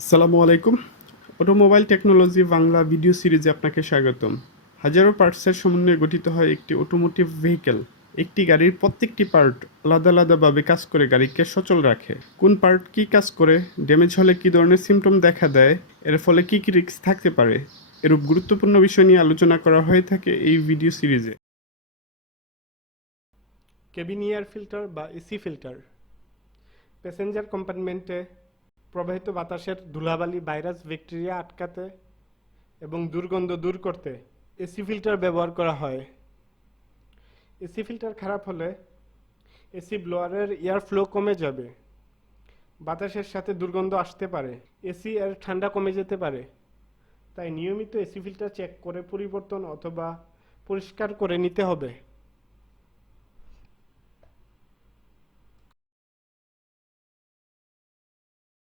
আসসালামু আলাইকুম। Automobile technology Bangla video সিরিজে আপনাকে স্বাগতম। হাজারো পার্টসের সমন্বয়ে গঠিত হয় একটি অটোমোটিভ ভেহিকেল। একটি গাড়ির প্রত্যেকটি পার্ট আলাদা আলাদাভাবে কাজ করে গাড়িকে সচল রাখে। কোন পার্ট কী কাজ করে, ড্যামেজ হলে কী ধরনের সিমটম দেখা দেয়, এর ফলে কী কী রিস্ক থাকতে পারে, এরূপ গুরুত্বপূর্ণ বিষয় নিয়ে আলোচনা করা হয়ে থাকে এই ভিডিও সিরিজে। কেবিন এয়ার ফিল্টার বা এসি ফিল্টার প্যাসেঞ্জার কম্পার্টমেন্টে প্রবাহিত বাতাসের ধুলাবালি, ভাইরাস, ব্যাকটেরিয়া আটকাতে এবং দুর্গন্ধ দূর করতে এসি ফিল্টার ব্যবহার করা হয়। এসি ফিল্টার খারাপ হলে এসি ব্লোয়ারের এয়ার ফ্লো কমে যাবে, বাতাসের সাথে দুর্গন্ধ আসতে পারে, এসি এর ঠান্ডা কমে যেতে পারে। তাই নিয়মিত এসি ফিল্টার চেক করে পরিবর্তন অথবা পরিষ্কার করে নিতে হবে।